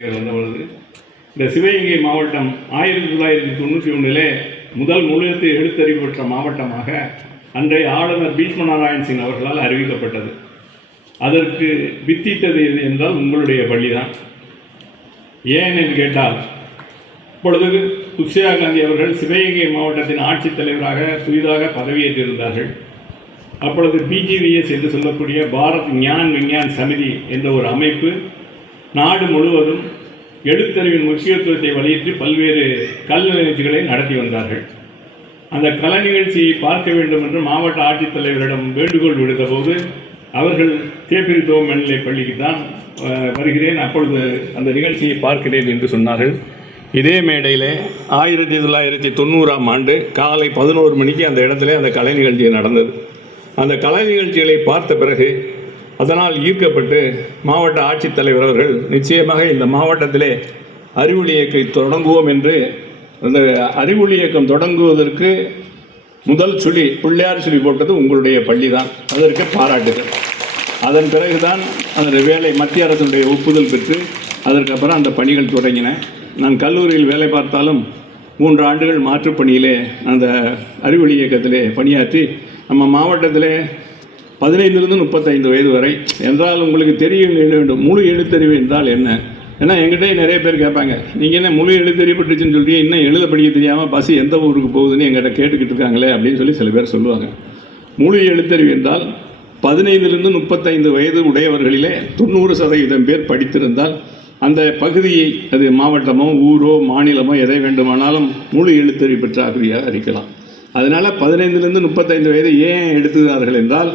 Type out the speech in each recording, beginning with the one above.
வந்த இந்த சிவகங்கை மாவட்டம் ஆயிரத்தி தொள்ளாயிரத்தி தொண்ணூற்றி ஒன்றிலே முதல் முழுத்து எழுத்தறிவு பெற்ற மாவட்டமாக அன்றைய ஆளுநர் பீஷ்மநாராயண் சிங் அவர்களால் அறிவிக்கப்பட்டது. அதற்கு வித்திட்டது எது என்றால் உங்களுடைய பள்ளிதான் ஏன் என்று கேட்டால் இப்பொழுது துஷியா காந்தி அவர்கள் சிவகங்கை மாவட்டத்தின் ஆட்சித்தலைவராக புதிதாக பதவியேற்றிருந்தார்கள். அப்பொழுது பிஜிவிஎஸ் என்று சொல்லக்கூடிய பாரத் ஞான் விஞ்ஞான் சமிதி என்ற ஒரு அமைப்பு நாடு முழுவதும் எழுத்தறிவின் முக்கியத்துவத்தை வலியுறுத்தி பல்வேறு கல் நிகழ்ச்சிகளை நடத்தி வந்தார்கள். அந்த கலை நிகழ்ச்சியை பார்க்க வேண்டும் என்று மாவட்ட ஆட்சித்தலைவரிடம் வேண்டுகோள் விடுத்தபோது அவர்கள் தேப்பிரித்தோ மேல்நிலை பள்ளிக்கு தான் வருகிறேன். அப்பொழுது அந்த நிகழ்ச்சியை பார்க்கிறேன் என்று சொன்னார்கள். இதே மேடையில் ஆயிரத்தி தொள்ளாயிரத்தி தொண்ணூறாம் ஆண்டு காலை பதினோரு மணிக்கு அந்த இடத்துல அந்த கலை நிகழ்ச்சி நடந்தது. அந்த கலை நிகழ்ச்சிகளை பார்த்த பிறகு அதனால் ஈர்க்கப்பட்டு மாவட்ட ஆட்சித்தலைவர் அவர்கள் நிச்சயமாக இந்த மாவட்டத்திலே அறிவொளி இயக்கை தொடங்குவோம் என்று அந்த அறிவொளி இயக்கம் தொடங்குவதற்கு முதல் சுழி பிள்ளையார் சுழி போட்டது உங்களுடைய பள்ளி தான் அதற்கு பாராட்டுகள். அதன் பிறகுதான் அந்த வேலை மத்திய அரசுடைய ஒப்புதல் பெற்று அதற்கப்புறம் அந்த பணிகள் தொடங்கின. நான் கல்லூரியில் வேலை பார்த்தாலும் மூன்று ஆண்டுகள் மாற்றுப் பணியிலே அந்த அறிவொளி இயக்கத்திலே பணியாற்றி நம்ம மாவட்டத்திலே பதினைந்துலேருந்து முப்பத்தைந்து வயது வரை. என்றால் உங்களுக்கு தெரியும் வேண்டும். முழு எழுத்தறிவு என்றால் என்ன? ஏன்னா எங்கிட்டே நிறைய பேர் கேட்பாங்க நீங்கள் என்ன முழு எழுத்தறிவு பட்டுச்சுன்னு இன்னும் எழுத படிக்க தெரியாமல் பஸ் எந்த ஊருக்கு போகுதுன்னு எங்கிட்ட கேட்டுக்கிட்டு இருக்காங்களே? அப்படின்னு சொல்லி சில பேர் சொல்லுவாங்க. முழு எழுத்தறிவு என்றால் பதினைந்திலிருந்து முப்பத்தைந்து வயது உடையவர்களிலே தொண்ணூறு சதவீதம் பேர் படித்திருந்தால் அந்த பகுதியை அது மாவட்டமோ ஊரோ மாநிலமோ எதை வேண்டுமானாலும் முழு எழுத்தறிவு பெற்ற அகதியாக அறிக்கலாம் அதனால் பதினைந்துலேருந்து முப்பத்தைந்து வயது ஏன் எடுத்துகிறார்கள் என்றால்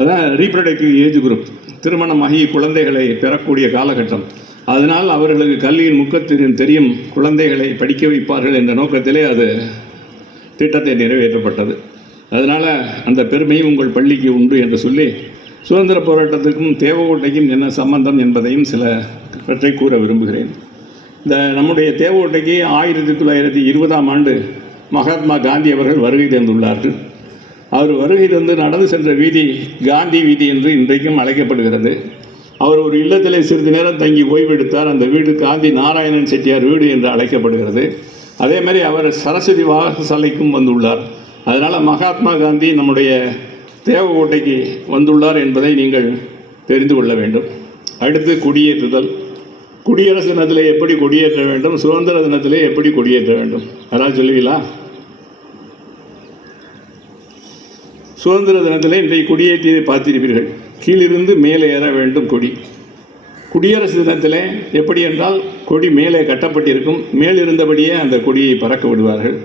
அதான் ரீப்ரடக்டிவ் ஏஜ் குரூப் திருமணமாகி குழந்தைகளை பெறக்கூடிய காலகட்டம். அதனால் அவர்களுக்கு கல்வியின் முக்கத்தின் தெரியும் குழந்தைகளை படிக்க வைப்பார்கள் என்ற நோக்கத்திலே அது திட்டத்தை நிறைவேற்றப்பட்டது. அதனால் அந்த பெருமையும் உங்கள் பள்ளிக்கு உண்டு என்று சொல்லி சுதந்திர போராட்டத்துக்கும் தேவகோட்டைக்கும் என்ன சம்பந்தம் என்பதையும் சில பற்றி கூற விரும்புகிறேன். இந்த நம்முடைய தேவகோட்டைக்கு ஆயிரத்தி தொள்ளாயிரத்தி இருபதாம் ஆண்டு மகாத்மா காந்தி அவர்கள் வருகை தந்துள்ளார்கள். அவர் வருகை தந்து நடந்து சென்ற வீதி காந்தி வீதி என்று இன்றைக்கும் அழைக்கப்படுகிறது. அவர் ஒரு இல்லத்திலே சிறிது நேரம் தங்கி ஓய்வெடுத்தார் அந்த வீடு காந்தி நாராயணன் செட்டியார் வீடு என்று அழைக்கப்படுகிறது. அதே மாதிரி அவர் சரஸ்வதி வாகசாலைக்கும் வந்துள்ளார். அதனால் மகாத்மா காந்தி நம்முடைய தேவகோட்டைக்கு வந்துள்ளார் என்பதை நீங்கள் தெரிந்து கொள்ள வேண்டும். அடுத்து குடியேற்றுதல். குடியரசு தினத்திலே எப்படி கொடியேற்ற வேண்டும்? சுதந்திர தினத்திலே எப்படி கொடியேற்ற வேண்டும்? யாராவது சொல்லுவீங்களா? சுதந்திர தினத்தில் இன்றைக்கு கொடியேற்றியதை பார்த்திருப்பீர்கள். கீழிருந்து மேலே ஏற வேண்டும் கொடி. குடியரசு தினத்தில் எப்படி என்றால் கொடி மேலே கட்டப்பட்டிருக்கும். மேலிருந்தபடியே அந்த கொடியை பறக்க விடுவார்கள்.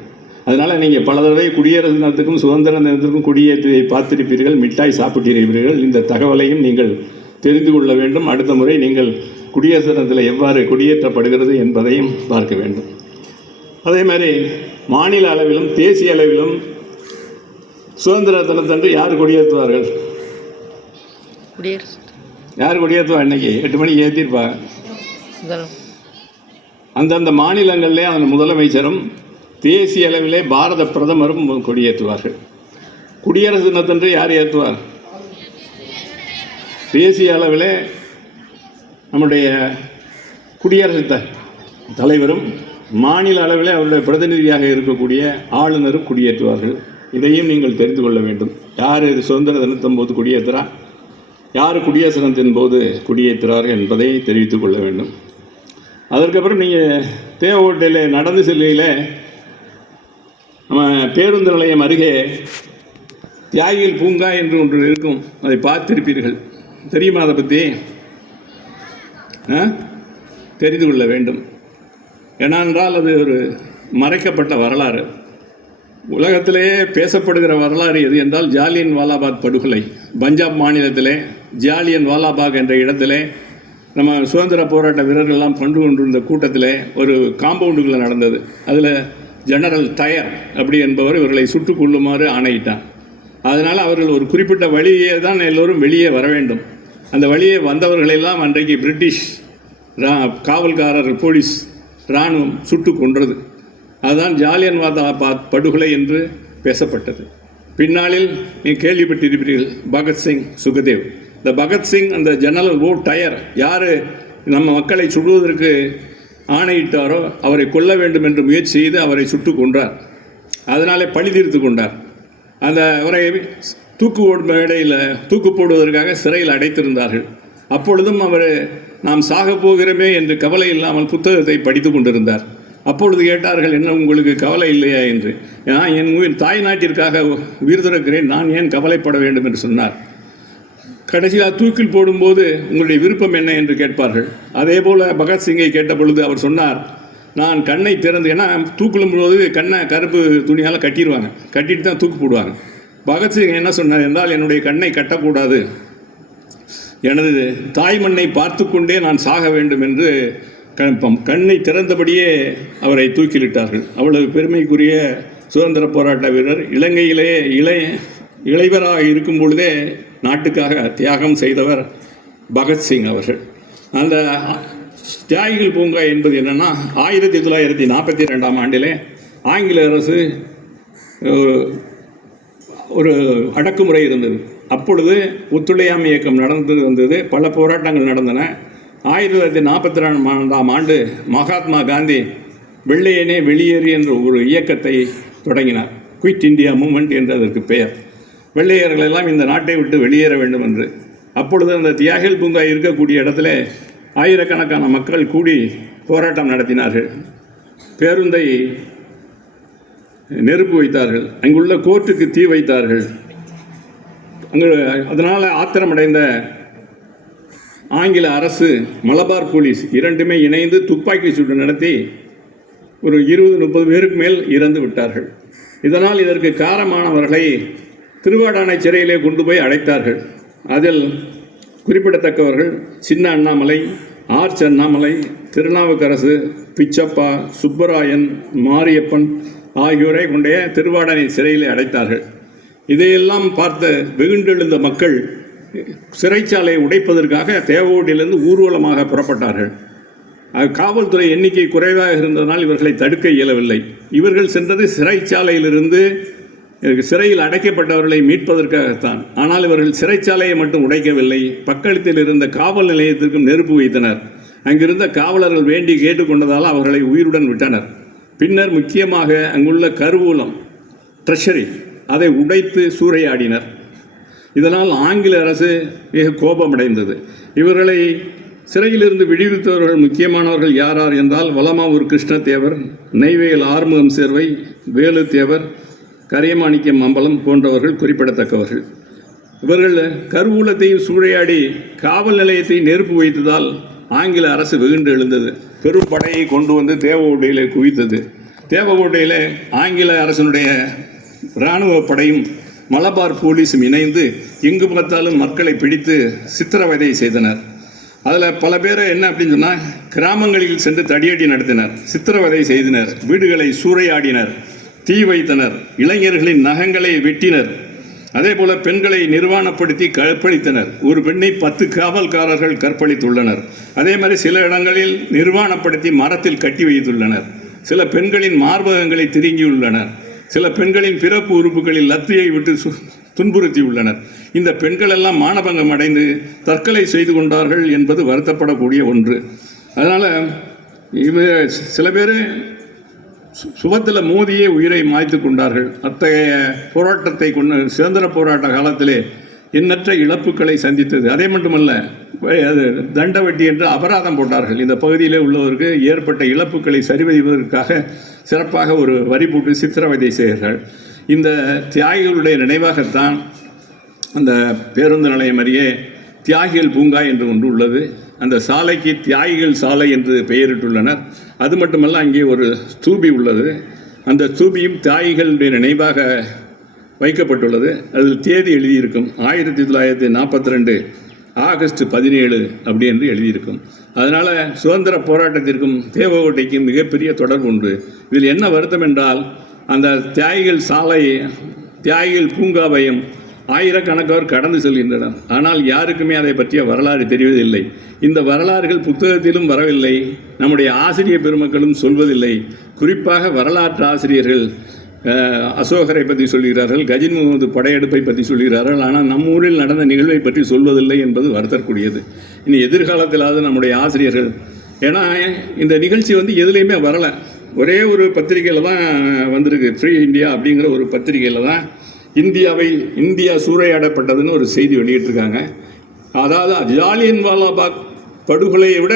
அதனால் நீங்கள் பல தடவை குடியரசு தினத்துக்கும் சுதந்திர தினத்திற்கும் கொடியேற்றியை பார்த்திருப்பீர்கள். மிட்டாய் சாப்பிட்டிருப்பீர்கள் இந்த தகவலையும் நீங்கள் தெரிந்து கொள்ள வேண்டும். அடுத்த முறை நீங்கள் குடியரசு தினத்தில் எவ்வாறு கொடியேற்றப்படுகிறது என்பதையும் பார்க்க வேண்டும். அதே மாதிரி மாநில அளவிலும் தேசிய அளவிலும் சுதந்திர தினத்தன்று யார் கொடியேற்றுவார்கள்? குடியரசு. யார் கொடியேற்றுவா இன்னைக்கு? எட்டு மணிக்கு ஏற்றிருப்பா அந்தந்த மாநிலங்களிலே அதன் முதலமைச்சரும் தேசிய அளவிலே பாரத பிரதமரும் கொடியேற்றுவார்கள். குடியரசு தினத்தன்று யார் ஏற்றுவார்? தேசிய அளவிலே நம்முடைய குடியரசு த தலைவரும் மாநில அளவிலே அவருடைய பிரதிநிதியாக இருக்கக்கூடிய ஆளுநரும் குடியேற்றுவார்கள். இதையும் நீங்கள் தெரிந்து கொள்ள வேண்டும். யார் இது சுதந்திர தினத்தின் போது குடியேற்றுறா யார் குடியரசு தினத்தின் போது குடியேற்றுறார்கள் என்பதை தெரிவித்துக் கொள்ள வேண்டும். அதற்கப்புறம் நீங்கள் தேவகோட்டையில் நடந்து செல்லையில் நம்ம பேருந்து நிலையம் அருகே தியாகிகள் பூங்கா என்று ஒன்று இருக்கும். அதை பார்த்திருப்பீர்கள். தெரியுமா அதை பற்றி ஆ? தெரிந்து கொள்ள வேண்டும். ஏனென்றால் அது ஒரு மறைக்கப்பட்ட வரலாறு. உலகத்திலேயே பேசப்படுகிற வரலாறு எது என்றால் ஜாலியன் வாலாபாக் படுகொலை. பஞ்சாப் மாநிலத்திலே ஜாலியன் வாலாபாக் என்ற இடத்திலே நம்ம சுதந்திர போராட்ட வீரர்கள்லாம் பண்டு கொண்டிருந்த கூட்டத்திலே ஒரு காம்பவுண்டுக்குள்ளே நடந்தது. அதில் ஜெனரல் டயர் அப்படி என்பவர் இவர்களை சுட்டு கொள்ளுமாறு ஆணையிட்டார். அதனால் அவர்கள் ஒரு குறிப்பிட்ட வழியே தான் எல்லோரும் வெளியே வர வேண்டும். அந்த வழியே வந்தவர்களெல்லாம் அன்றைக்கு பிரிட்டிஷ் ரா காவல்காரர் போலீஸ் இராணுவம் சுட்டு கொன்றது. அதுதான் ஜாலியன் வாலாபாக் படுகொலை என்று பேசப்பட்டது. பின்னாளில் நீ கேள்விப்பட்டிருப்பீர்கள் பகத்சிங் சுகதேவ். இந்த பகத்சிங் அந்த ஜெனரல் ஓ டயர் யார் நம்ம மக்களை சுடுவதற்கு ஆணையிட்டாரோ அவரை கொல்ல வேண்டும் என்று முயற்சி செய்து அவரை சுட்டு கொன்றார். அதனாலே பழி தீர்த்து கொண்டார். அந்த அவரை தூக்கு ஓடும் மேடையில் தூக்கு போடுவதற்காக சிறையில் அடைத்திருந்தார்கள். அப்பொழுதும் அவர் நாம் சாகப் போகிறோமே என்று கவலை இல்லாமல் புத்தகத்தை படித்து கொண்டிருந்தார். அப்பொழுது கேட்டார்கள் என்ன உங்களுக்கு கவலை இல்லையா என்று? நான் என் உயிர் தாய் நாட்டிற்காக உயிர் துறக்கிறேன் நான் ஏன் கவலைப்பட வேண்டும்? என்று சொன்னார். கடைசியாக தூக்கில் போடும்போது உங்களுடைய விருப்பம் என்ன? என்று கேட்பார்கள். அதே போல் பகத்சிங்கை கேட்ட பொழுது அவர் சொன்னார் நான் கண்ணை திறந்து ஏன்னா தூக்கிலும் போது கண்ணை கருப்பு துணியால் கட்டிடுவாங்க கட்டிட்டு தான் தூக்கு போடுவாங்க. பகத்சிங் என்ன சொன்னார் என்றால் என்னுடைய கண்ணை கட்டக்கூடாது. எனது தாய் மண்ணை பார்த்து கொண்டே நான் சாக வேண்டும் என்று க- கண்ணை திறந்தபடியே அவரை தூக்கிலிட்டார்கள். அவ்வளவு பெருமைக்குரிய சுதந்திர போராட்ட வீரர் இலங்கையிலே இளைய இளைவராக இருக்கும் பொழுதே நாட்டுக்காக தியாகம் செய்தவர் பகத்சிங் அவர்கள். அந்த தியாகிகள் பூங்கா என்பது என்னன்னா ஆயிரத்தி தொள்ளாயிரத்தி நாற்பத்தி ரெண்டாம் ஆண்டிலே ஆங்கில அரசு ஒரு அடக்குமுறை இருந்தது. அப்பொழுது ஒத்துழையாமை இயக்கம் நடந்து வந்தது பல போராட்டங்கள் நடந்தன. ஆயிரத்தி தொள்ளாயிரத்தி நாற்பத்தி ரெண்டாம் ஆண்டு மகாத்மா காந்தி வெள்ளையனே வெளியேறு என்ற ஒரு இயக்கத்தை தொடங்கினார். குயிட் இந்தியா மூமெண்ட் என்று அதற்கு பெயர். வெள்ளையர்கள் எல்லாம் இந்த நாட்டை விட்டு வெளியேற வேண்டும் என்று. அப்பொழுது அந்த தியாகில் பூங்கா இருக்கக்கூடிய இடத்துல ஆயிரக்கணக்கான மக்கள் கூடி போராட்டம் நடத்தினார்கள். பேருந்தை நெருப்பு வைத்தார்கள். அங்குள்ள கோர்ட்டுக்கு தீ வைத்தார்கள். அங்கு அதனால் ஆத்திரமடைந்த ஆங்கில அரசு மலபார் போலீஸ் இரண்டுமே இணைந்து துப்பாக்கி சூடு நடத்தி ஒரு இருபது முப்பது பேருக்கு மேல் இறந்து விட்டார்கள். இதனால் இதற்கு காரணமானவர்களை திருவாடானை சிறையிலே கொண்டு போய் அடைத்தார்கள். அதில் குறிப்பிடத்தக்கவர்கள் சின்ன அண்ணாமலை ஆர் அண்ணாமலை திருநாவுக்கரசு பிச்சப்பா சுப்பராயன் மாரியப்பன் ஆகியோரை கொண்டே திருவாடானை சிறையிலே அடைத்தார்கள். இதையெல்லாம் பார்த்த வெகுண்டெழுந்த மக்கள் சிறைச்சாலையை உடைப்பதற்காக தேவகோட்டையிலிருந்து ஊர்வலமாக புறப்பட்டார்கள். காவல்துறை எண்ணிக்கை குறைவாக இருந்ததனால் இவர்களை தடுக்க இயலவில்லை. இவர்கள் சென்றது சிறைச்சாலையிலிருந்து சிறையில் அடைக்கப்பட்டவர்களை மீட்பதற்காகத்தான். ஆனால் இவர்கள் சிறைச்சாலையை மட்டும் உடைக்கவில்லை. பக்கத்தில் இருந்த காவல் நிலையத்திற்கும் நெருப்பு வைத்தனர். அங்கிருந்த காவலர்கள் வேண்டி கேட்டுக்கொண்டதால் அவர்களை உயிருடன் விட்டனர். பின்னர் முக்கியமாக அங்குள்ள கருவூலம் ட்ரெஷரி அதை உடைத்து சூறையாடினர். இதனால் ஆங்கில அரசு மிக கோபமடைந்தது. இவர்களை சிறையிலிருந்து விடுவித்தவர்கள் முக்கியமானவர்கள் யார் யார் என்றால் வலமாவூர் கிருஷ்ணதேவர் நெய்வேல் ஆறுமுகம் சேர்வை வேலுத்தேவர் கரியமாணிக்கம் அம்பலம் போன்றவர்கள் குறிப்பிடத்தக்கவர்கள். இவர்கள் கருவூலத்தையும் சூறையாடி காவல் நிலையத்தை நெருப்பு வைத்ததால் ஆங்கில அரசு வெகுண்டு எழுந்தது. பெரும் படையை கொண்டு வந்து தேவகோட்டையில் குவித்தது. தேவகோட்டையில் ஆங்கில அரசனுடைய இராணுவ படையும் மலபார் போலீஸும் இணைந்து எங்கு பார்த்தாலும் மக்களை பிடித்து சித்திரவதை செய்தனர். அதில் பல பேர் என்ன அப்படின்னு சொன்னால் கிராமங்களில் சென்று தடியடி நடத்தினர். சித்திரவதை செய்தனர். வீடுகளை சூறையாடினர். தீ வைத்தனர். இளைஞர்களின் நகங்களை வெட்டினர். அதே போல பெண்களை நிர்வாணப்படுத்தி கற்பழித்தனர். ஒரு பெண்ணை பத்து காவல்காரர்கள் கற்பழித்துள்ளனர். அதே மாதிரி சில இடங்களில் நிர்வாணப்படுத்தி மரத்தில் கட்டி வைத்துள்ளனர். சில பெண்களின் மார்பகங்களை திருங்கியுள்ளனர் சில பெண்களின் பிறப்பு உறுப்புகளில் லத்தியை விட்டு சு- துன்புறுத்தியுள்ளனர். இந்த பெண்கள் எல்லாம் மானபங்கம் அடைந்து தற்கொலை செய்து கொண்டார்கள் என்பது வருத்தப்படக்கூடிய ஒன்று. அதனால் இவ சில பேர் சுபத்தில் மோதியே உயிரை மாய்த்து கொண்டார்கள். அத்தகைய போராட்டத்தை கொண்டு சுதந்திர போராட்ட காலத்திலே எண்ணற்ற இழப்புகளை சந்தித்தது. அதே மட்டுமல்ல அது தண்ட வட்டி என்று அபராதம் போட்டார்கள். இந்த பகுதியிலே உள்ளவருக்கு ஏற்பட்ட இழப்புகளை சரி செய்வதற்காக சிறப்பாக ஒரு வரி போட்டு சித்திரவதை செய்கிறார்கள் இந்த தியாகிகளுடைய நினைவாகத்தான் அந்த பேருந்து நிலையம் அறியே தியாகிகள் பூங்கா என்று ஒன்று உள்ளது. அந்த சாலைக்கு தியாகிகள் சாலை என்று பெயரிட்டுள்ளனர். அது மட்டுமல்ல அங்கே ஒரு ஸ்தூபி உள்ளது. அந்த ஸ்தூபியும் தியாகிகளுடைய நினைவாக வைக்கப்பட்டுள்ளது. அதில் தேதி எழுதியிருக்கும். ஆயிரத்தி தொள்ளாயிரத்தி நாற்பத்தி ரெண்டு ஆகஸ்ட் பதினேழு அப்படி என்று எழுதியிருக்கும். அதனால் சுதந்திர போராட்டத்திற்கும் தேவகோட்டைக்கும் மிகப்பெரிய தொடர்பு உண்டு. இதில் என்ன வருத்தம் என்றால் அந்த தியாகிகள் சாலை தியாகிகள் பூங்காவையும் ஆயிரக்கணக்கானோர் கடந்து செல்கின்றனர். ஆனால் யாருக்குமே அதை பற்றிய வரலாறு தெரிவதில்லை. இந்த வரலாறுகள் புத்தகத்திலும் வரவில்லை. நம்முடைய ஆசிரியர் பெருமக்களும் சொல்வதில்லை. குறிப்பாக வரலாற்று ஆசிரியர்கள் அசோகரை பற்றி சொல்கிறார்கள் கஜின் முகமது படையெடுப்பை பற்றி சொல்கிறார்கள் ஆனால் நம்ம ஊரில் நடந்த நிகழ்வை பற்றி சொல்வதில்லை என்பது வருத்தக்கூடியது இனி எதிர்காலத்திலாவது நம்முடைய ஆசிரியர்கள் ஏன்னா இந்த நிகழ்ச்சி வந்து எதுலேயுமே வரலை. ஒரே ஒரு பத்திரிகையில் தான் வந்திருக்கு ஃப்ரீ இந்தியா அப்படிங்கிற ஒரு பத்திரிகையில் தான் இந்தியாவை இந்தியா சூறையாடப்பட்டதுன்னு ஒரு செய்தி வெளியிட்டிருக்காங்க. அதாவது ஜாலியன் வாலாபாக் படுகொலையை விட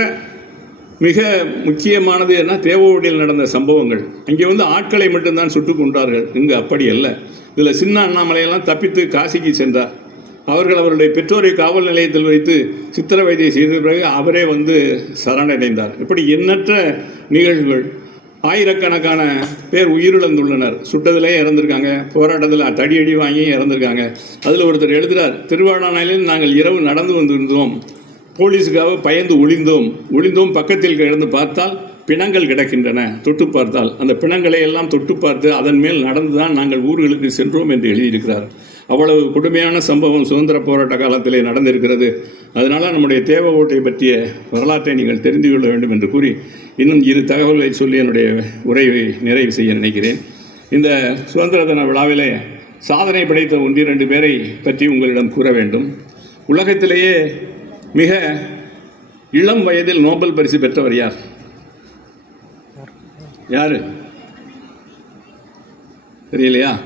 மிக முக்கியமானது என்ன? தேவோடியில் நடந்த சம்பவங்கள். அங்கே வந்து ஆட்களை மட்டும்தான் சுட்டுக் கொண்டார்கள் இங்கு அப்படி அல்ல. இதில் சின்ன அண்ணாமலையெல்லாம் தப்பித்து காசிக்கு சென்றார். அவர்கள் அவருடைய பெற்றோரை காவல் நிலையத்தில் வைத்து சித்திரவதை செய்த பிறகு அவரே வந்து சரணடைந்தார். இப்படி எண்ணற்ற நிகழ்வுகள். ஆயிரக்கணக்கான பேர் உயிரிழந்துள்ளனர். சுட்டதிலே இறந்திருக்காங்க. போராட்டத்தில் தடியடி வாங்கி இறந்திருக்காங்க. அதில் ஒருத்தர் எழுதுகிறார் திருவாடானையில் நாங்கள் இரவு நடந்து வந்திருந்தோம். போலீஸுக்காக பயந்து ஒளிந்தோம். ஒளிந்தோம் பக்கத்தில் கிடந்து பார்த்தால் பிணங்கள் கிடக்கின்றன. தொட்டு பார்த்தால் அந்த பிணங்களை எல்லாம் தொட்டு பார்த்து அதன் மேல் நடந்து தான் நாங்கள் ஊர்களுக்கு சென்றோம் என்று எழுதியிருக்கிறார். அவ்வளவு கொடுமையான சம்பவம் சுதந்திர போராட்ட காலத்திலே நடந்திருக்கிறது. அதனால் நம்முடைய தேவ ஓட்டை பற்றிய வரலாற்றை நீங்கள் தெரிந்து கொள்ள வேண்டும் என்று கூறி இன்னும் இரு தகவல்களை சொல்லி என்னுடைய உரையை நிறைவு செய்ய நினைக்கிறேன். இந்த சுதந்திர தின விழாவிலே சாதனை படைத்த ஒன்றிரண்டு பேரை பற்றி உங்களிடம் கூற வேண்டும். உலகத்திலேயே மிக இளம் வயதில் நோபல் பரிசு பெற்றவர் யார்? யாரு? தெரியலையா?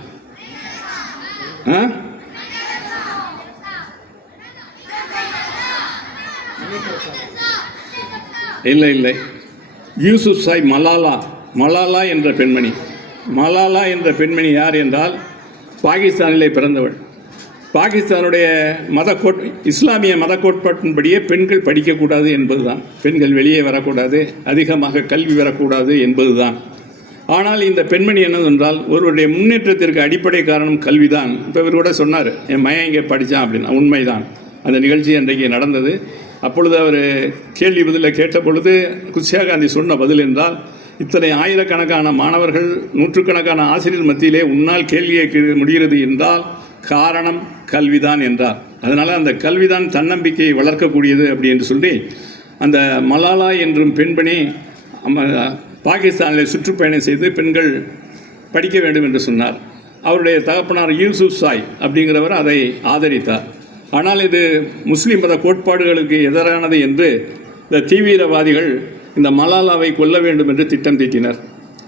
ஆ? இல்லை இல்லை. யூசுப் சாய் மலாலா. மலாலா என்ற பெண்மணி. மலாலா என்ற பெண்மணி யார் என்றால் பாகிஸ்தானிலே பிறந்தவள். பாகிஸ்தானுடைய மத கோட் இஸ்லாமிய மத கோட்பாட்டின்படியே பெண்கள் படிக்கக்கூடாது என்பதுதான். பெண்கள் வெளியே வரக்கூடாது அதிகமாக கல்வி வரக்கூடாது என்பதுதான். ஆனால் இந்த பெண்மணி என்னவென்றால் ஒருவருடைய முன்னேற்றத்திற்கு அடிப்படை காரணம் கல்விதான். இப்போ இவர் கூட சொன்னார் என் மயம் இங்கே படித்தான் அப்படின்னு. உண்மைதான். அந்த நிகழ்ச்சி அன்றைக்கு நடந்தது. அப்பொழுது அவர் கேள்வி பதிலில் கேட்ட பொழுது குச்சியா காந்தி சொன்ன பதில் என்றால் இத்தனை ஆயிரக்கணக்கான மாணவர்கள் நூற்றுக்கணக்கான ஆசிரியர் மத்தியிலே உன்னால் கேள்வியை முடிகிறது என்றால் காரணம் கல்விதான் என்றார். அதனால் அந்த கல்விதான் தன்னம்பிக்கையை வளர்க்கக்கூடியது அப்படி என்று சொல்லி அந்த மலாலா என்றும் பெண்பணி பாகிஸ்தானில் சுற்றுப்பயணம் செய்து பெண்கள் படிக்க வேண்டும் என்று சொன்னார். அவருடைய தகப்பனார் யூசுப் சாய் அப்படிங்கிறவர் அதை ஆதரித்தார். ஆனால் இது முஸ்லீம் மத கோட்பாடுகளுக்கு எதிரானது என்று இந்த தீவிரவாதிகள் இந்த மலாலாவை கொல்ல வேண்டும் என்று திட்டம் தீட்டினர்.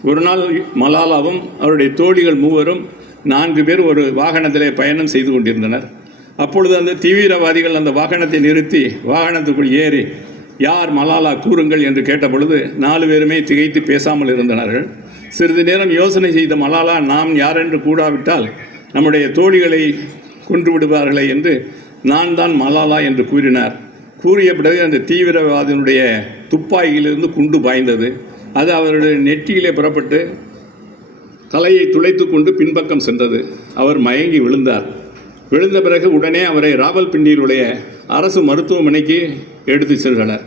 ஒரு நாள் மலாலாவும் அவருடைய தோழிகள் மூவரும் நான்கு பேர் ஒரு வாகனத்திலே பயணம் செய்து கொண்டிருந்தனர். அப்பொழுது அந்த தீவிரவாதிகள் அந்த வாகனத்தை நிறுத்தி வாகனத்துக்குள் ஏறி யார் மலாலா கூறுங்கள் என்று கேட்டபொழுது நாலு பேருமே திகைத்து பேசாமல் இருந்தனர்கள். சிறிது நேரம் யோசனை செய்த மலாலா நாம் யாரென்று கூடாவிட்டால் நம்முடைய தோழிகளை கொன்று விடுவார்களே என்று நான் தான் மலாலா என்று கூறினார். கூறிய பிறகு அந்த தீவிரவாதியினுடைய துப்பாக்கியிலிருந்து குண்டு பாய்ந்தது. அது அவருடைய நெற்றியிலே புறப்பட்டு தலையை துளைத்து கொண்டு பின்பக்கம் சென்றது. அவர் மயங்கி விழுந்தார். விழுந்த பிறகு உடனே அவரை ராவல்பிண்டியிலுடைய அரசு மருத்துவமனைக்கு எடுத்து சென்றனர்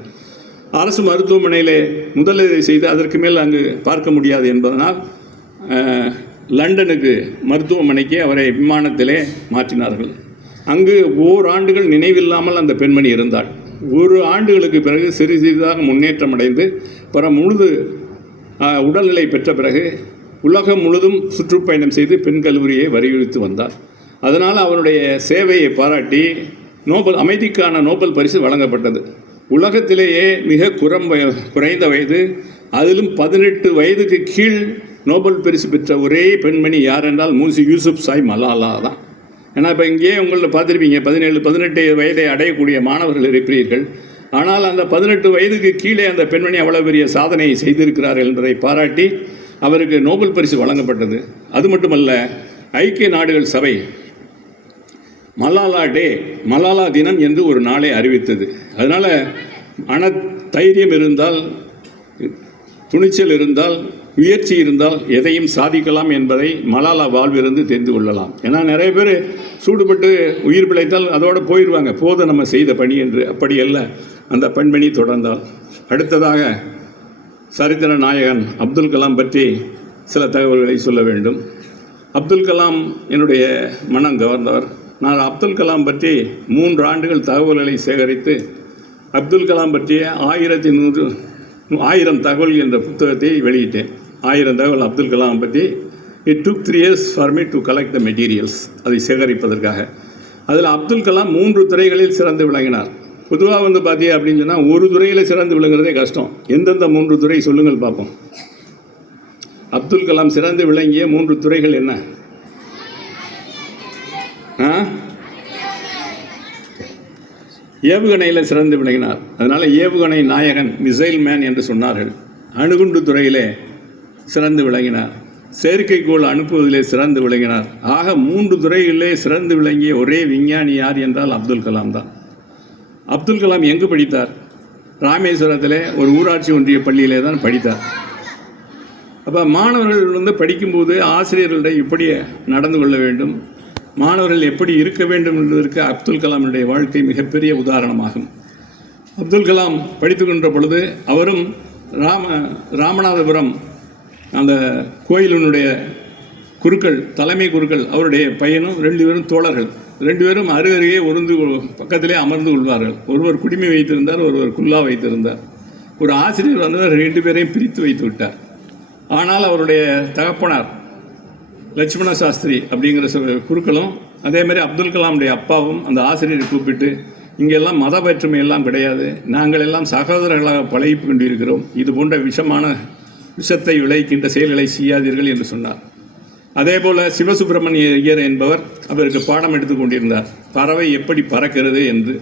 அரசு மருத்துவமனையிலே முதலுதவி செய்து அதற்கு மேல் அங்கு பார்க்க முடியாது என்பதனால் லண்டனுக்கு மருத்துவமனைக்கு அவரை விமானத்திலே மாற்றினார்கள். அங்கு ஓராண்டுகள் நினைவில்லாமல் அந்த பெண்மணி இருந்தாள். ஒரு ஆண்டுகளுக்கு பிறகு சிறு சிறிதாக முன்னேற்றம் அடைந்து பிற முழுது உடல்நிலை பெற்ற பிறகு உலகம் முழுதும் சுற்றுப்பயணம் செய்து பெண் கல்லூரியை வலியுறுத்தி வந்தார். அதனால் அவருடைய சேவையை பாராட்டி நோபல் அமைதிக்கான நோபல் பரிசு வழங்கப்பட்டது. உலகத்திலேயே மிக குறம் குறைந்த வயது அதிலும் பதினெட்டு வயதுக்கு கீழ் நோபல் பரிசு பெற்ற ஒரே பெண்மணி யார் என்றால் மூசி யூசுப் சாய் மலாலா தான். ஏன்னா இப்போ இங்கேயே உங்களில் பார்த்துருப்பீங்க பதினேழு பதினெட்டு வயதை அடையக்கூடிய மாணவர்கள் இருக்கிறீர்கள். ஆனால் அந்த பதினெட்டு வயதுக்கு கீழே அந்த பெண்மணி அவ்வளோ பெரிய சாதனையை செய்திருக்கிறார்கள் என்பதை பாராட்டி அவருக்கு நோபல் பரிசு வழங்கப்பட்டது. அது மட்டுமல்ல ஐக்கிய நாடுகள் சபை மலாலா டே மலாலா தினம் என்று ஒரு நாளை அறிவித்தது. அதனால் மன தைரியம் இருந்தால் துணிச்சல் இருந்தால் முயற்சி இருந்தால் எதையும் சாதிக்கலாம் என்பதை மலாலா வாழ்விலிருந்து தெரிந்து கொள்ளலாம். ஏன்னா நிறைய பேர் சூடுபட்டு உயிர் பிழைத்தால் அதோடு போயிடுவாங்க. போதும் நம்ம செய்த பணி என்று. அப்படியல்ல அந்த பெண்மணி தொடர்ந்தால். அடுத்ததாக சரித்திர நாயகன் அப்துல் கலாம் பற்றி சில தகவல்களை சொல்ல வேண்டும். அப்துல் கலாம் என்னுடைய மனம் கவர்ந்தவர். நான் அப்துல் கலாம் பற்றி மூன்று ஆண்டுகள் தகவல்களை சேகரித்து அப்துல் கலாம் பற்றிய ஆயிரத்தி நூறு ஆயிரம் தகவல் என்ற புத்தகத்தை வெளியிட்டேன். ஆயிரம் தகவல் அப்துல் கலாம் பற்றி. It took three years for me to collect the materials அதை சேகரிப்பதற்காக. அதில் அப்துல் கலாம் மூன்று துறைகளில் சிறந்து விளங்கினார். பொதுவாக வந்து பார்த்தீங்க அப்படின்னு சொன்னால் ஒரு துறையில் சிறந்து விளங்குறதே கஷ்டம். எந்தெந்த மூன்று துறை சொல்லுங்கள் பார்ப்போம். அப்துல் கலாம் சிறந்து விளங்கிய மூன்று துறைகள் என்ன? ஆ? ஏவுகணையில் சிறந்து விளங்கினார். அதனால் ஏவுகணை நாயகன் மிசைல் மேன் என்று சொன்னார்கள். அணுகுண்டு துறையிலே சிறந்து விளங்கினார். செயற்கைக்கோள் அனுப்புவதிலே சிறந்து விளங்கினார். ஆக மூன்று துறைகளிலே சிறந்து விளங்கிய ஒரே விஞ்ஞானி யார் என்றால் அப்துல் கலாம் தான். அப்துல் கலாம் எங்கு படித்தார்? ராமேஸ்வரத்தில் ஒரு ஊராட்சி ஒன்றிய பள்ளியிலே தான் படித்தார். அப்போ மாணவர்கள் வந்து படிக்கும்போது ஆசிரியர்களிடம் எப்படி நடந்து கொள்ள வேண்டும். மாணவர்கள் எப்படி இருக்க வேண்டும் என்பதற்கு அப்துல் கலாமுடைய வாழ்க்கை மிகப்பெரிய உதாரணமாகும். அப்துல் கலாம் படித்துக்கொண்ட பொழுது அவரும் ராம ராமநாதபுரம் அந்த கோயிலினுடைய குருக்கள் தலைமை குருக்கள் அவருடைய பையனும் ரெண்டு பேரும் தோழர்கள். ரெண்டு பேரும் அருகருகே ஒருந்து பக்கத்திலே அமர்ந்து கொள்வார்கள். ஒருவர் குடிமை வைத்திருந்தார் ஒருவர் குல்லா வைத்திருந்தார். ஒரு ஆசிரியர் வந்தவர் ரெண்டு பேரையும் பிரித்து வைத்து விட்டார். ஆனால் அவருடைய தகப்பனார் லட்சுமண சாஸ்திரி அப்படிங்கிற குருக்களும் அதே மாதிரி அப்துல் கலாமுடைய அப்பாவும் அந்த ஆசிரியரை கூப்பிட்டு இங்கெல்லாம் மத வேற்றுமை எல்லாம் கிடையாது. நாங்கள் எல்லாம் சகோதரர்களாக பழகி கொண்டிருக்கிறோம். இது போன்ற விஷமான விஷத்தை விளைக்கின்ற செயல்களை செய்யாதீர்கள் என்று சொன்னார். அதே போல சிவசுப்பிரமணிய ஐயர் என்பவர் அவருக்கு பாடம் எடுத்துக் கொண்டிருந்தார். பறவை எப்படி பறக்கிறது என்று.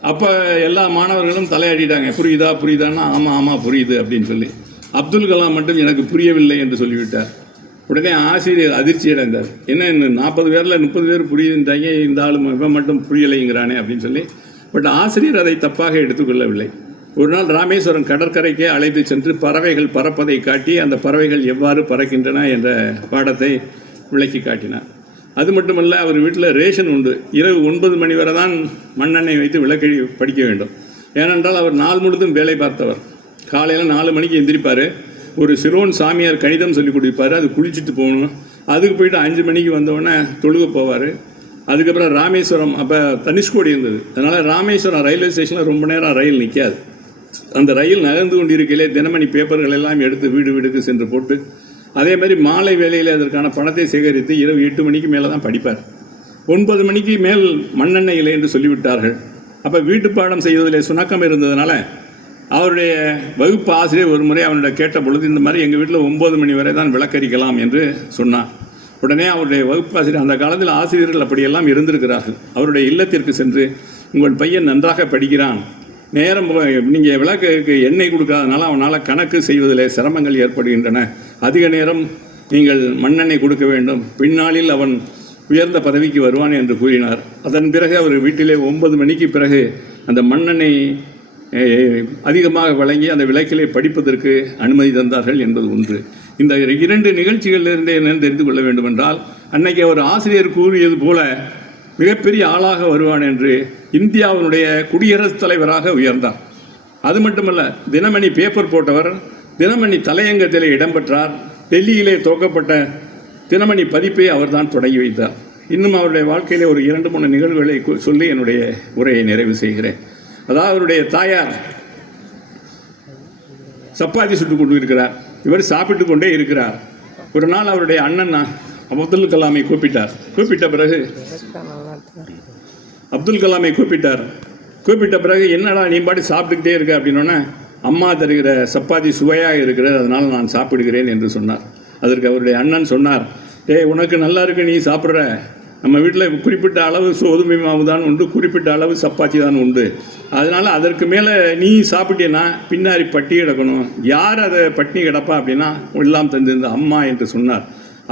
அப்போ எல்லா மாணவர்களும் தலையாடிட்டாங்க புரியுதா புரியுதான்னா ஆமாம் ஆமாம் புரியுது அப்படின்னு சொல்லி. அப்துல் கலாம் மட்டும் எனக்கு புரியவில்லை என்று சொல்லிவிட்டார். உடனே ஆசிரியர் அதிர்ச்சி அடைந்தார். என்ன இந்த நாற்பது பேரில் முப்பது பேர் புரியுதுன்றாங்க இந்த ஆளு இவன் மட்டும் புரியலைங்கிறானே அப்படின்னு சொல்லி. பட் ஆசிரியர் அதை தப்பாக எடுத்துக்கொள்ளவில்லை. ஒரு நாள் ராமேஸ்வரம் கடற்கரைக்கே அழைத்து சென்று பறவைகள் பறப்பதை காட்டி அந்த பறவைகள் எவ்வாறு பறக்கின்றன என்ற பாடத்தை விளக்கி காட்டினார். அது மட்டுமல்ல அவர் வீட்டில் ரேஷன் உண்டு. இரவு ஒன்பது மணி வரை தான் மண்ணெண்ணெய் வைத்து விளக்கி படிக்க வேண்டும். ஏனென்றால் அவர் நாள் முழுதும் வேலை பார்த்தவர். காலையில் நாலு மணிக்கு எந்திரிப்பார். ஒரு சிறுவன் சாமியார் கணிதம் சொல்லி கொடுப்பார். அது குளிச்சுட்டு போகணும். அதுக்கு போயிட்டு அஞ்சு மணிக்கு வந்தோடனே தொழுக போவார். அதுக்கப்புறம் ராமேஸ்வரம் அப்போ தனுஷ்கோடி இருந்தது. அதனால் ராமேஸ்வரம் ரயில்வே ஸ்டேஷனில் ரொம்ப நேரம் ரயில் நிற்காது. அந்த ரயில் நகர்ந்து கொண்டிருக்கையிலே தினமணி பேப்பர்கள் எல்லாம் எடுத்து வீடு வீடுக்கு சென்று போட்டு அதே மாதிரி மாலை வேலையில் அதற்கான பணத்தை சேகரித்து இரவு எட்டு மணிக்கு மேலே தான் படிப்பார். ஒன்பது மணிக்கு மேல் மண்ணெண்ணெய் இல்லை என்று சொல்லிவிட்டார்கள். அப்போ வீட்டு பாடம் செய்வதிலே சுணக்கம் இருந்ததுனால அவருடைய வகுப்பு ஆசிரியர் ஒரு முறை அவனிட கேட்ட பொழுது இந்த மாதிரி எங்கள் வீட்டில் ஒம்பது மணி வரை தான் விளக்கரிக்கலாம் என்று சொன்னார். உடனே அவருடைய வகுப்பு ஆசிரியர் அந்த காலத்தில் ஆசிரியர்கள் அப்படியெல்லாம் இருந்திருக்கிறார்கள். அவருடைய இல்லத்திற்கு சென்று உங்கள் பையன் நன்றாக படிக்கிறான். நேரம் நீங்கள் விளக்குக்கு எண்ணெய் கொடுக்காதனால அவனால் கணக்கு செய்வதில் சிரமங்கள் ஏற்படுகின்றன. அதிக நேரம் நீங்கள் மண்ணெண்ணெய் கொடுக்க வேண்டும். பின்னாளில் அவன் உயர்ந்த பதவிக்கு வருவான் என்று கூறினார். அதன் பிறகு அவர் வீட்டிலே ஒன்பது மணிக்கு பிறகு அந்த மண்ணெண்ணெய் அதிகமாக வழங்கி அந்த விளக்கிலே படிப்பதற்கு அனுமதி தந்தார்கள் என்பது ஒன்று இந்த இரண்டு நிகழ்ச்சிகளிலிருந்து என்ன தெரிந்து கொள்ள வேண்டுமென்றால் அன்னைக்கு அவர் ஆசிரியர் கூறியது போல மிகப்பெரிய ஆளாக வருவான் என்று இந்தியாவினுடைய குடியரசுத் தலைவராக உயர்ந்தார். அது மட்டுமல்ல தினமணி பேப்பர் போட்டவர் தினமணி தலையங்கத்திலே இடம்பெற்றார் டெல்லியிலே துவக்கப்பட்ட தினமணி பதிப்பை அவர்தான் தொடங்கி வைத்தார். இன்னும் அவருடைய வாழ்க்கையிலே ஒரு இரண்டு மூணு நிகழ்வுகளை சொல்லி என்னுடைய உரையை நிறைவு செய்கிறேன். அதாவது அவருடைய தாயார் சப்பாத்தி சுட்டு கொண்டு இருக்கிறார். இவர் சாப்பிட்டு கொண்டே இருக்கிறார். ஒரு நாள் அவருடைய அண்ணன் அப்துல் கலாமை கூப்பிட்டார். கூப்பிட்ட பிறகு அப்துல் கலாமை கூப்பிட்டார். கூப்பிட்ட பிறகு என்னடா நீ பாட்டி சாப்பிட்டுக்கிட்டே இருக்க? அப்படின்னோடனே அம்மா தருகிற சப்பாத்தி சுவையாக இருக்கிறது அதனால் நான் சாப்பிடுகிறேன் என்று சொன்னார். அதற்கு அவருடைய அண்ணன் சொன்னார் ஏய் உனக்கு நல்லா இருக்கு நீ சாப்பிட்ற. நம்ம வீட்டில் குறிப்பிட்ட அளவு சோதுமை மாவு தான் உண்டு குறிப்பிட்ட அளவு சப்பாத்தி தான் உண்டு. அதனால் அதற்கு மேலே நீ சாப்பிட்டீன்னா பின்னாடி பட்டி கிடக்கணும். யார் அதை பட்டினி கிடப்பா அப்படின்னா எல்லாம் தந்திருந்த அம்மா என்று சொன்னார்.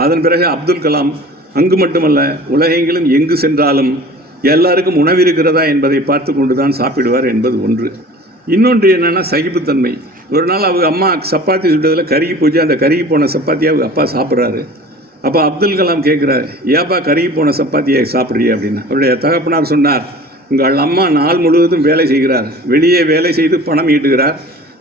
அதன் பிறகு அப்துல் கலாம் அங்கு மட்டுமல்ல உலகெங்கிலும் எங்கு சென்றாலும் எல்லாருக்கும் உணவு இருக்கிறதா என்பதை பார்த்து கொண்டு தான் சாப்பிடுவார் என்பது ஒன்று. இன்னொன்று என்னென்னா சகிப்புத்தன்மை. ஒரு நாள் அவங்க அம்மா சப்பாத்தி சுட்டதில் கருகி போச்சு அந்த கருகி போன சப்பாத்தியை அவங்க அப்பா சாப்பிட்றாரு. அப்போ அப்துல் கலாம் கேட்குறாரு ஏப்பா கருகி போன சப்பாத்தியை சாப்பிட்றிய? அப்படின்னு. அவருடைய தகப்பனார் சொன்னார் உங்கள் அம்மா நாள் முழுவதும் வேலை செய்கிறார். வெளியே வேலை செய்து பணம் ஈட்டுகிறார்.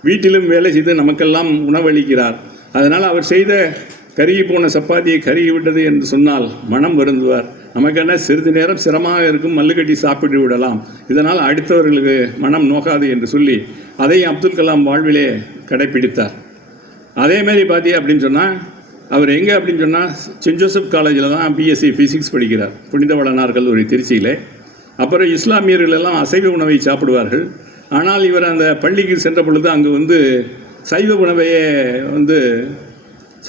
வீட்டிலும் வேலை செய்து நமக்கெல்லாம் உணவளிக்கிறார். அதனால் அவர் செய்த கருகி போன சப்பாத்தியை கருகி விட்டது என்று சொன்னால் மனம் வருந்துவார். நமக்கென்ன சிறிது நேரம் சிரமமாக இருக்கும் மல்லுக்கட்டி சாப்பிட்டு விடலாம். இதனால் அடுத்தவர்களுக்கு மனம் நோக்காது என்று சொல்லி அதை அப்துல் கலாம் வாழ்விலே கடைப்பிடித்தார். அதேமாரி பார்த்தீங்க அப்படின்னு சொன்னால் அவர் எங்கே அப்படின்னு சொன்னால் சென்ட் ஜோசப் காலேஜில் தான் பிஎஸ்சி ஃபிசிக்ஸ் படிக்கிறார் புனித வளனார் கல்லூரி திருச்சியில். அப்புறம் இஸ்லாமியர்கள் எல்லாம் அசைவ உணவை சாப்பிடுவார்கள். ஆனால் இவர் அந்த பள்ளிக்கு சென்ற பொழுது அங்கு வந்து சைவ உணவையே வந்து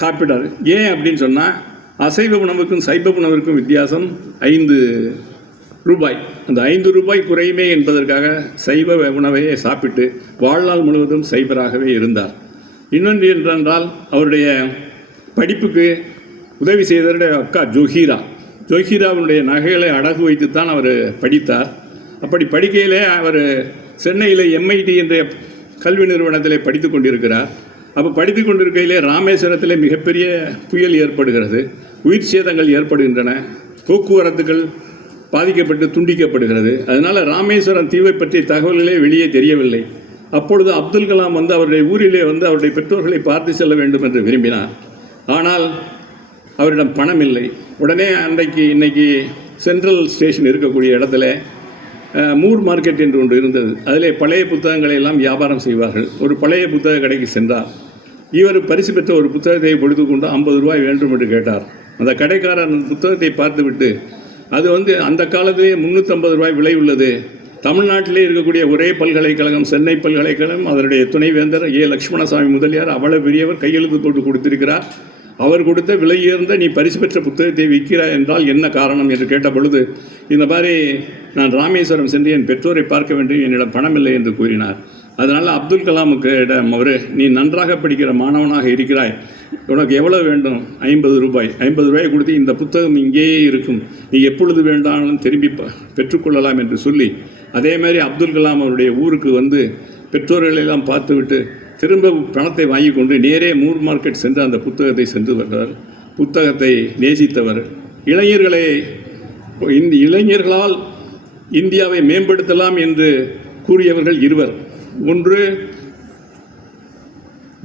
சாப்பிட்டார். ஏன் அப்படின்னு சொன்னால் அசைவ உணவுக்கும் சைவ உணவிற்கும் வித்தியாசம் ஐந்து ரூபாய். அந்த ஐந்து ரூபாய் குறையுமே என்பதற்காக சைவ உணவையே சாப்பிட்டு வாழ்நாள் முழுவதும் சைவராகவே இருந்தார். இன்னொன்று என்றென்றால் அவருடைய படிப்புக்கு உதவி செய்தவருடைய அக்கா ஜொஹீரா. ஜொஹீராவுடைய நகைகளை அடகு வைத்துத்தான் அவர் படித்தார். அப்படி படிக்கையிலே அவர் சென்னையில் எம்ஐடி என்ற கல்வி நிறுவனத்திலே படித்து கொண்டிருக்கிறார். அப்போ படித்து கொண்டிருக்கையிலே ராமேஸ்வரத்திலே மிகப்பெரிய புயல் ஏற்படுகிறது. உயிர் சேதங்கள் ஏற்படுகின்றன. போக்குவரத்துகள் பாதிக்கப்பட்டு துண்டிக்கப்படுகிறது. அதனால் ராமேஸ்வரம் தீவை பற்றிய தகவல்களே வெளியே தெரியவில்லை. அப்பொழுது அப்துல் கலாம் வந்து அவருடைய ஊரிலே வந்து அவருடைய பெற்றோர்களை பார்த்து செல்ல வேண்டும் என்று விரும்பினார். ஆனால் அவரிடம் பணம் இல்லை. உடனே அன்றைக்கு இன்னைக்கு சென்ட்ரல் ஸ்டேஷன் இருக்கக்கூடிய இடத்துல மூர் மார்க்கெட் என்று ஒன்று இருந்தது. அதிலே பழைய புத்தகங்களை எல்லாம் வியாபாரம் செய்வார்கள். ஒரு பழைய புத்தக கடைக்கு சென்றார். இவர் பரிசு பெற்ற ஒரு புத்தகத்தை பொழுது கொண்டு ஐம்பது ரூபாய் வேண்டும் என்று கேட்டார். அந்த கடைக்காரர் அந்த புத்தகத்தை பார்த்துவிட்டு அது வந்து அந்த காலத்திலேயே முந்நூற்றம்பது ரூபாய் விலை உள்ளது. தமிழ்நாட்டிலே இருக்கக்கூடிய ஒரே பல்கலைக்கழகம் சென்னை பல்கலைக்கழகம் அதனுடைய துணைவேந்தர் ஏ. லட்சுமணசாமி முதலியார் அவ்வளவு பெரியவர் கையெழுத்து போட்டு கொடுத்திருக்கிறார். அவர் கொடுத்த விலையுயர்ந்த நீ பரிசு பெற்ற புத்தகத்தை விற்கிறாய் என்றால் என்ன காரணம்? என்று கேட்ட பொழுது இந்த மாதிரி நான் ராமேஸ்வரம் சென்று என் பெற்றோரை பார்க்க வேண்டும். என்னிடம் பணம் இல்லை என்று கூறினார். அதனால் அப்துல் கலாமுக்கு இடம் அவர் நீ நன்றாக படிக்கிற மாணவனாக இருக்கிறாய். உனக்கு எவ்வளவு வேண்டும்? ஐம்பது ரூபாய். ஐம்பது ரூபாய் கொடுத்து இந்த புத்தகம் இங்கேயே இருக்கும். நீ எப்பொழுது வேண்டாலும் திரும்பி பெற்றுக்கொள்ளலாம் என்று சொல்லி அதே மாதிரி அப்துல் கலாம் அவருடைய ஊருக்கு வந்து பெற்றோர்களெல்லாம் பார்த்துவிட்டு திரும்ப பணத்தை வாங்கி கொண்டு நேரே மூர் மார்க்கெட் சென்று அந்த புத்தகத்தை சென்று வந்தார். புத்தகத்தை நேசித்தவர். இளைஞர்களை இந்த இளைஞர்களால் இந்தியாவை மேம்படுத்தலாம் என்று கூறியவர்கள் இருவர். ஒன்று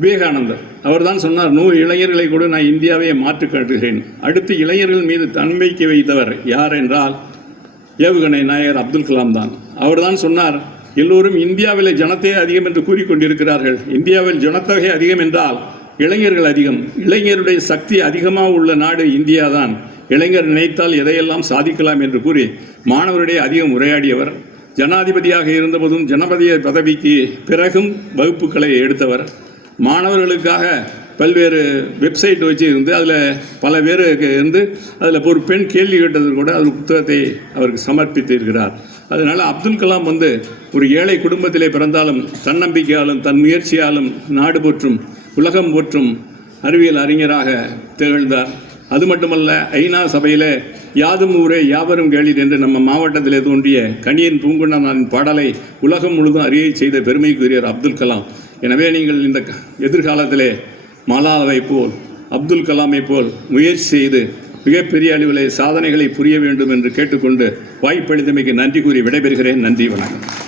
விவேகானந்தர். அவர்தான் சொன்னார் நூறு இளைஞர்களை கூட நான் இந்தியாவை மாற்றி காட்டுகிறேன். அடுத்து இளைஞர்கள் மீது தன்மைக்கு வைத்தவர் யார் என்றால் ஏவுகணை நாயர் அப்துல் கலாம் தான். அவர்தான் சொன்னார் எல்லோரும் இந்தியாவிலே ஜனத்தே அதிகம் என்று கூறிக்கொண்டிருக்கிறார்கள். இந்தியாவில் ஜனத்தொகை அதிகம் என்றால் இளைஞர்கள் அதிகம். இளைஞருடைய சக்தி அதிகமாக உள்ள நாடு இந்தியா தான் இளைஞர் நினைத்தால் எதையெல்லாம் சாதிக்கலாம் என்று கூறி மாணவரிடையே அதிகம் உரையாடியவர். ஜனாதிபதியாக இருந்தபோதும் ஜனபதி பதவிக்கு பிறகும் வகுப்புகளை எடுத்தவர். மாணவர்களுக்காக பல்வேறு வெப்சைட் வச்சு இருந்து அதில் பல பேருக்கு இருந்து அதில் ஒரு பெண் கேள்வி கேட்டது கூட அது புத்தகத்தை அவருக்கு சமர்ப்பித்திருக்கிறார். அதனால் அப்துல் கலாம் வந்து ஒரு ஏழை குடும்பத்திலே பிறந்தாலும் தன்னம்பிக்கையாலும் தன் முயற்சியாலும் நாடு போற்றும் உலகம் போற்றும் அறிவியல் அறிஞராக திகழ்ந்தார். அது மட்டுமல்ல ஐநா சபையில் யாதும் ஊரே யாவரும் கேளீர் என்று நம்ம மாவட்டத்திலே தோன்றிய கணியன் பூங்குண்ணனாரின் பாடலை உலகம் முழுதும் அறிய செய்த பெருமைக்குரியர் அப்துல் கலாம். எனவே நீங்கள் இந்த க- எதிர்காலத்திலே மலாலாவை போல் அப்துல் கலாமை போல் முயற்சி செய்து மிகப்பெரிய அளவிலே சாதனைகளை புரிய வேண்டும் என்று கேட்டுக்கொண்டு வாய்ப்பளித்தமைக்கு நன்றி கூறி விடைபெறுகிறேன். நன்றி வணக்கம்.